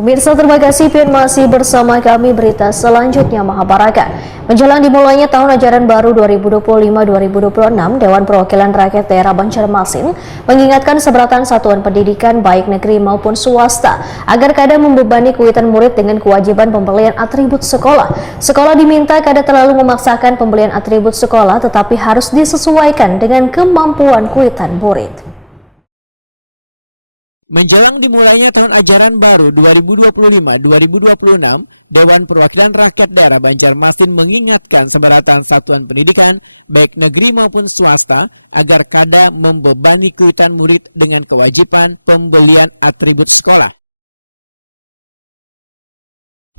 Pemirsa, terima kasih Pian masih bersama kami. Berita selanjutnya Mahabharata. Menjelang dimulainya tahun ajaran baru 2025-2026, Dewan Perwakilan Rakyat Daerah Banjarmasin mengingatkan seberatan satuan pendidikan baik negeri maupun swasta agar kada membebani kuitan murid dengan kewajiban pembelian atribut sekolah. Sekolah diminta kada terlalu memaksakan pembelian atribut sekolah, tetapi harus disesuaikan dengan kemampuan kuitan murid. Menjelang dimulainya tahun ajaran baru 2025-2026, Dewan Perwakilan Rakyat Daerah Banjarmasin mengingatkan seberatan satuan pendidikan, baik negeri maupun swasta, agar kada membebani kuitan murid dengan kewajiban pembelian atribut sekolah.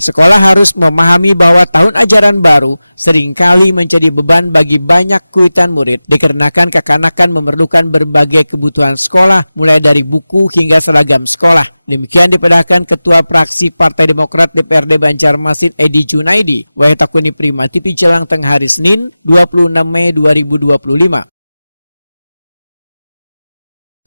Sekolah harus memahami bahwa tahun ajaran baru seringkali menjadi beban bagi banyak kuitan murid dikarenakan kekanakan memerlukan berbagai kebutuhan sekolah mulai dari buku hingga seragam sekolah. Demikian dipedahkan Ketua Praksi Partai Demokrat DPRD Banjarmasin Edi Junaidi, Wahetakuni Prima TV jelang tengah hari Senin 26 Mei 2025.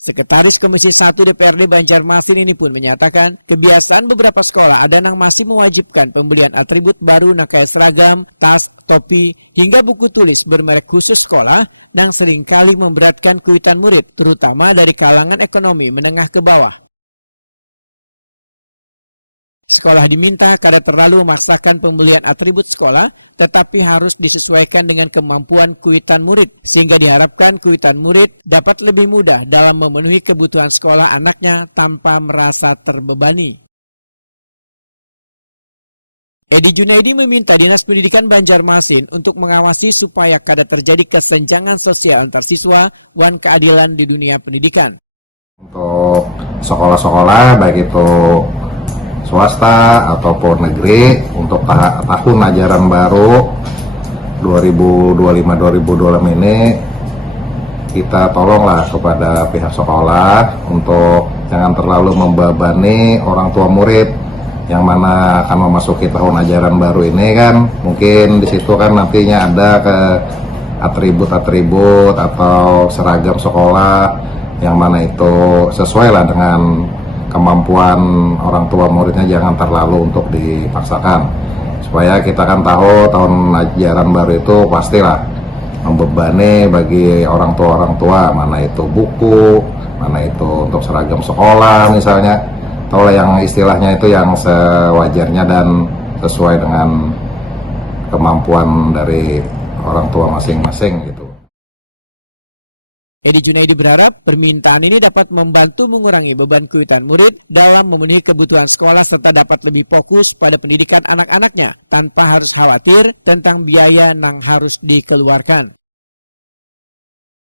Sekretaris Komisi 1 DPRD Banjarmasin ini pun menyatakan kebiasaan beberapa sekolah ada yang masih mewajibkan pembelian atribut baru kayak seragam, tas, topi, hingga buku tulis bermerek khusus sekolah yang seringkali memberatkan kuitan murid, terutama dari kalangan ekonomi menengah ke bawah. Sekolah diminta kada terlalu memaksakan pembelian atribut sekolah, tetapi harus disesuaikan dengan kemampuan kuitan murid, sehingga diharapkan kuitan murid dapat lebih mudah dalam memenuhi kebutuhan sekolah anaknya tanpa merasa terbebani. Edi Junaidi meminta Dinas Pendidikan Banjarmasin untuk mengawasi supaya kada terjadi kesenjangan sosial antar siswa wan keadilan di dunia pendidikan. Untuk sekolah-sekolah baik itu swasta ataupun negeri untuk tahun ajaran baru 2025-2026 ini kita tolonglah kepada pihak sekolah untuk jangan terlalu membebani orang tua murid yang mana akan memasuki tahun ajaran baru ini kan mungkin di situ kan nantinya ada ke atribut-atribut atau seragam sekolah yang mana itu sesuai lah dengan kemampuan orang tua muridnya, jangan terlalu untuk dipaksakan supaya kita kan tahu tahun ajaran baru itu pastilah membebani bagi orang tua mana itu buku, mana itu untuk seragam sekolah misalnya, atau yang istilahnya itu yang sewajarnya dan sesuai dengan kemampuan dari orang tua masing-masing gitu. Edi Junaidi berharap permintaan ini dapat membantu mengurangi beban kuitan murid dalam memenuhi kebutuhan sekolah serta dapat lebih fokus pada pendidikan anak-anaknya tanpa harus khawatir tentang biaya yang harus dikeluarkan.